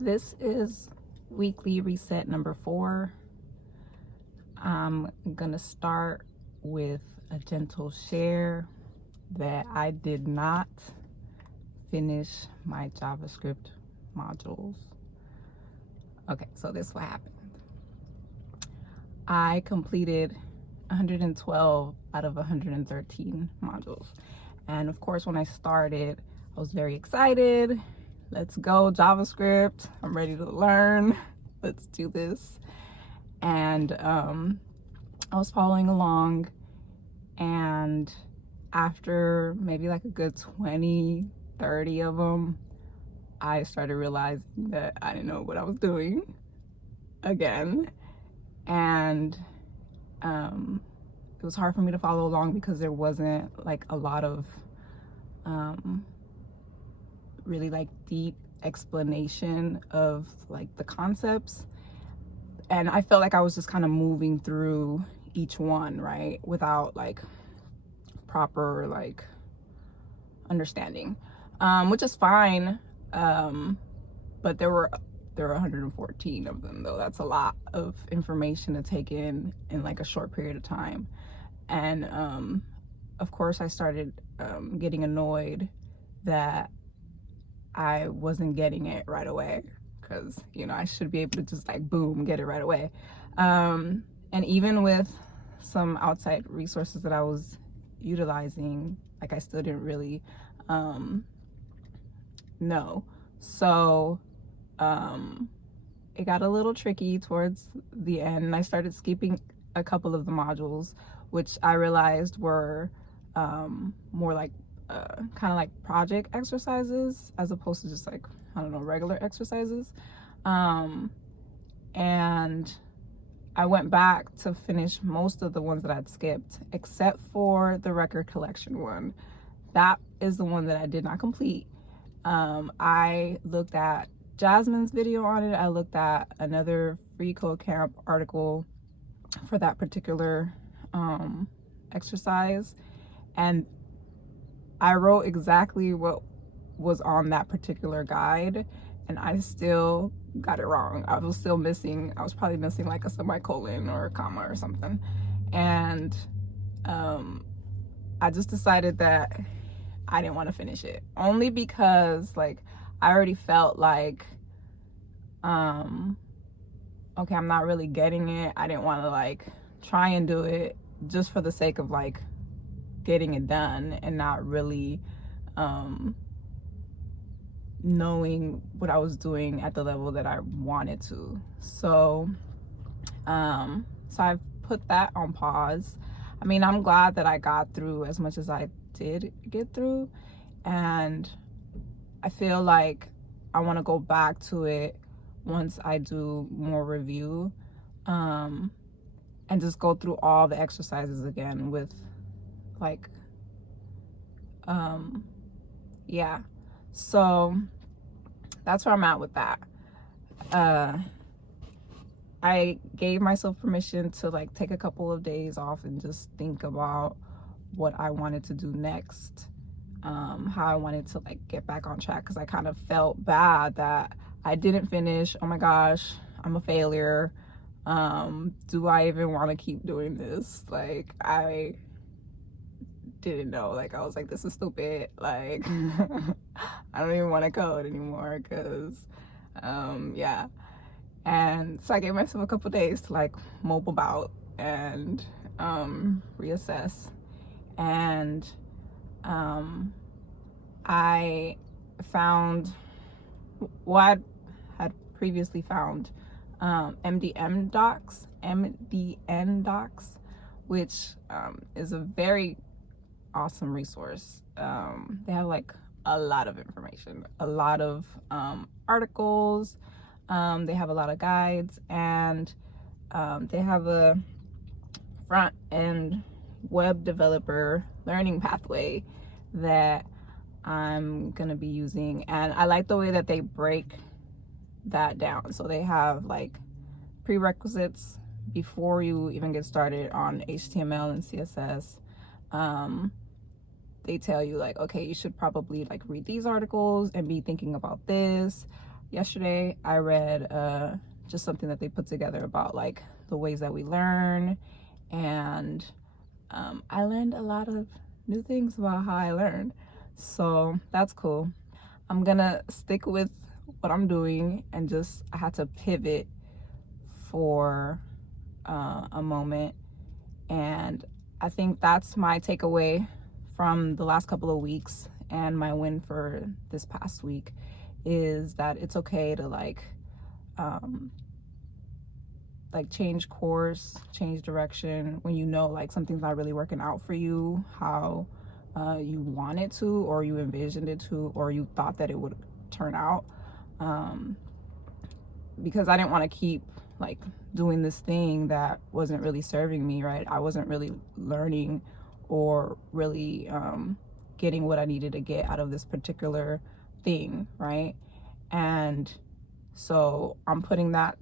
This is weekly reset number 4. I'm gonna start with a gentle share that I did not finish my JavaScript modules. Okay, so this is what happened. I completed 112 out of 113 modules. And of course, when I started, I was very excited. Let's go, JavaScript. I'm ready to learn. Let's do this. And I was following along, and after maybe like a good 20, 30 of them, I started realizing that I didn't know what I was doing again. And it was hard for me to follow along because there wasn't like a lot of really like deep explanation of like the concepts, and I felt like I was just kind of moving through each one, right, without like proper like understanding, which is fine, but there were 114 of them though. That's a lot of information to take in like a short period of time. And of course I started getting annoyed that I wasn't getting it right away, because I should be able to just like boom, get it right away. And even with some outside resources that I was utilizing, like I still didn't really know. So it got a little tricky towards the end, and I started skipping a couple of the modules, which I realized were more like kind of like project exercises as opposed to just like, I don't know, regular exercises. And I went back to finish most of the ones that I'd skipped, except for the record collection one. That is the one that I did not complete. I looked at Jasmine's video on it. I looked at another Free Code Camp article for that particular exercise, and I wrote exactly what was on that particular guide, and I still got it wrong. I was probably missing like a semicolon or a comma or something. And I just decided that I didn't want to finish it, only because like I already felt like okay, I'm not really getting it. I didn't want to like try and do it just for the sake of like getting it done and not really knowing what I was doing at the level that I wanted to. So I've put that on pause. I mean, I'm glad that I got through as much as I did get through, and I feel like I want to go back to it once I do more review, and just go through all the exercises again with like yeah. So that's where I'm at with that. I gave myself permission to like take a couple of days off and just think about what I wanted to do next, how I wanted to like get back on track, because I kind of felt bad that I didn't finish. Oh my gosh, I'm a failure. Do I even want to keep doing this? Like, I didn't know. Like, I was like, this is stupid. Like I don't even want to code anymore, because yeah. And so I gave myself a couple days to like mope about and reassess. And I found what I had previously found, MDN Docs, which is a very awesome resource. They have like a lot of information, a lot of articles. They have a lot of guides, and they have a front end web developer learning pathway that I'm gonna be using. And I like the way that they break that down. So they have like prerequisites before you even get started on HTML and CSS. They tell you like, okay, you should probably like read these articles and be thinking about this. yesterday I read just something that they put together about like the ways that we learn, and I learned a lot of new things about how I learn. So that's cool. I'm gonna stick with what I'm doing, and just I had to pivot for a moment. And I think that's my takeaway from the last couple of weeks and my win for this past week, is that it's okay to like change course, change direction when you know like something's not really working out for you how you want it to, or you envisioned it to, or you thought that it would turn out. Because I didn't want to keep like doing this thing that wasn't really serving me, right? I wasn't really learning or really getting what I needed to get out of this particular thing, right? And so I'm putting that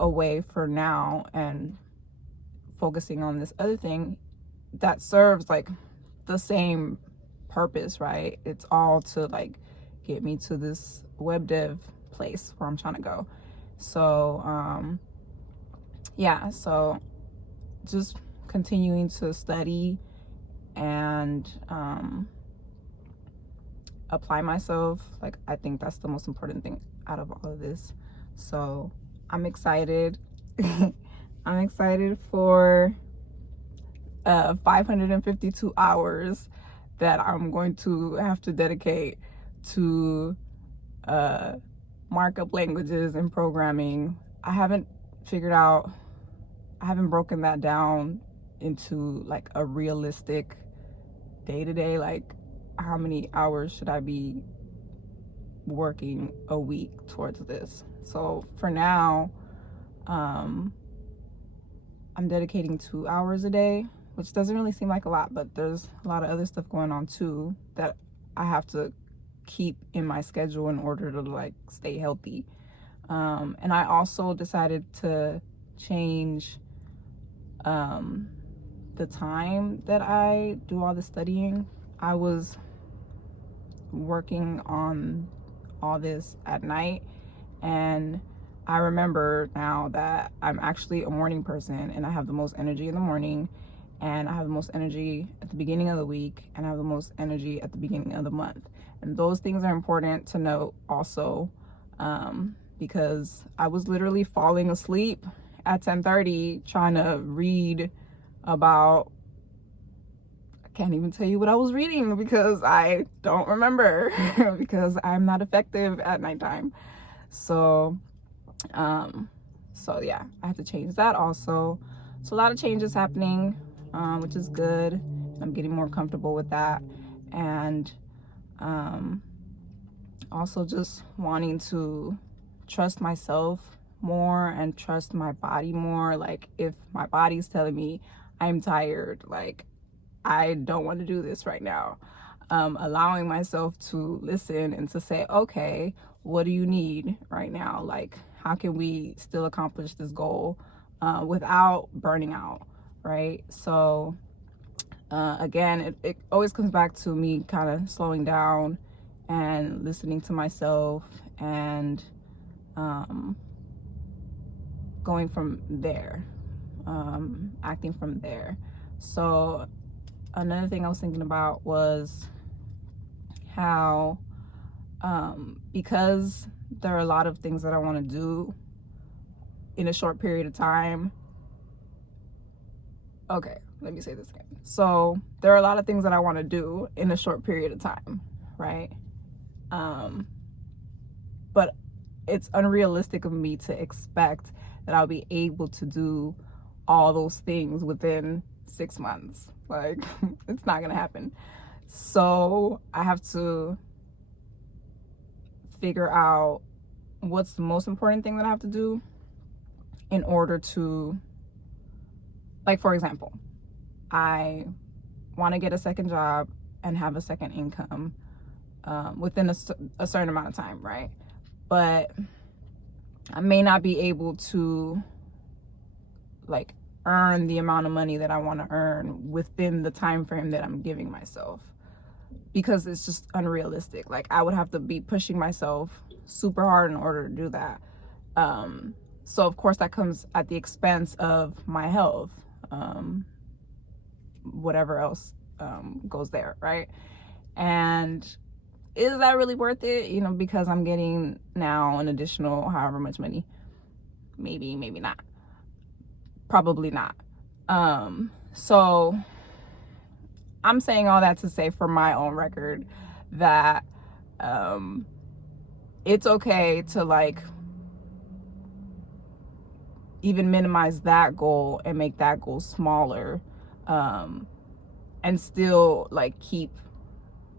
away for now and focusing on this other thing that serves like the same purpose, right? It's all to like get me to this web dev place where I'm trying to go. So yeah, so just continuing to study and apply myself. Like, I think that's the most important thing out of all of this. So I'm excited. I'm excited for 552 hours that I'm going to have to dedicate to markup languages and programming. I haven't broken that down into like a realistic day-to-day, like how many hours should I be working a week towards this. So for now, I'm dedicating 2 hours a day, which doesn't really seem like a lot, but there's a lot of other stuff going on too that I have to keep in my schedule in order to like stay healthy. And I also decided to change the time that I do all the studying. I was working on all this at night, and I remember now that I'm actually a morning person, and I have the most energy in the morning, and I have the most energy at the beginning of the week, and I have the most energy at the beginning of the month. And those things are important to note also, because I was literally falling asleep at 10:30 trying to read about, I can't even tell you what I was reading because I don't remember because I'm not effective at nighttime. So yeah, I have to change that also. So a lot of changes happening, which is good. I'm getting more comfortable with that. And also just wanting to trust myself more and trust my body more. Like, if my body's telling me I'm tired, like, I don't want to do this right now, allowing myself to listen and to say, okay, what do you need right now? Like, how can we still accomplish this goal without burning out, right? So again, it always comes back to me kind of slowing down and listening to myself, and going from there, acting from there. So another thing I was thinking about was how because there are a lot of things that I want to do in a short period of time. Okay, let me say this again. So there are a lot of things that I want to do in a short period of time, right? But it's unrealistic of me to expect that I'll be able to do all those things within 6 months. Like, it's not gonna happen. So I have to figure out what's the most important thing that I have to do in order to, like, for example, I want to get a second job and have a second income within a certain amount of time, right? But I may not be able to like earn the amount of money that I want to earn within the time frame that I'm giving myself. because it's just unrealistic. Like I would have to be pushing myself super hard in order to do that. So of course that comes at the expense of my health, whatever else goes there, right? And is that really worth it? You know, because I'm getting now an additional however much money. Maybe not. Probably not. So I'm saying all that to say, for my own record, that it's okay to like even minimize that goal and make that goal smaller, and still like keep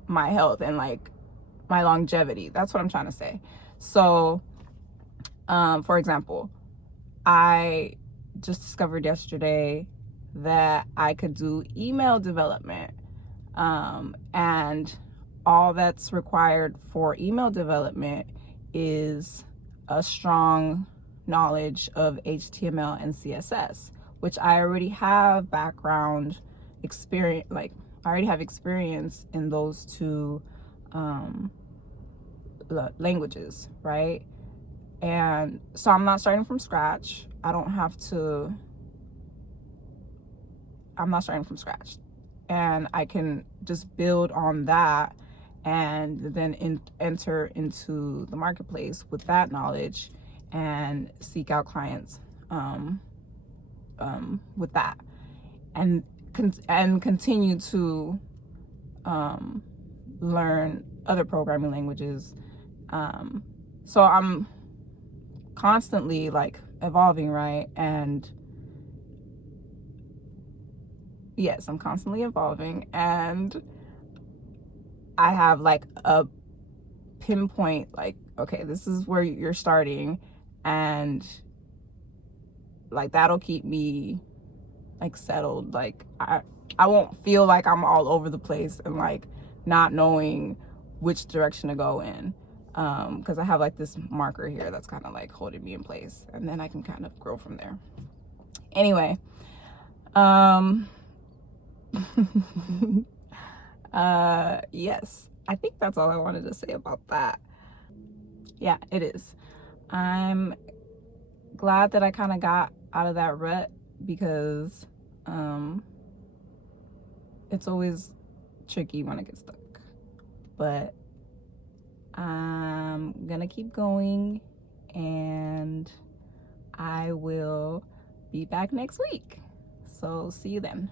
my health and like my longevity. That's what I'm trying to say. So for example, I just discovered yesterday that I could do email development, and all that's required for email development is a strong knowledge of HTML and CSS, which I already have background experience, like I already have experience in those two languages, right? And so I'm not starting from scratch. I'm not starting from scratch, and I can just build on that and then enter into the marketplace with that knowledge and seek out clients with that, and continue to learn other programming languages. So I'm constantly like evolving, right? And yes, I'm constantly evolving, and I have like a pinpoint, like, okay, this is where you're starting, and like that'll keep me like settled. Like I won't feel like I'm all over the place and like not knowing which direction to go in, because I have like this marker here that's kind of like holding me in place, and then I can kind of grow from there. Anyway, yes, I think that's all I wanted to say about that. Yeah, it is. I'm glad that I kind of got out of that rut, because it's always tricky when I get stuck. But I'm gonna keep going, and I will be back next week. So see you then.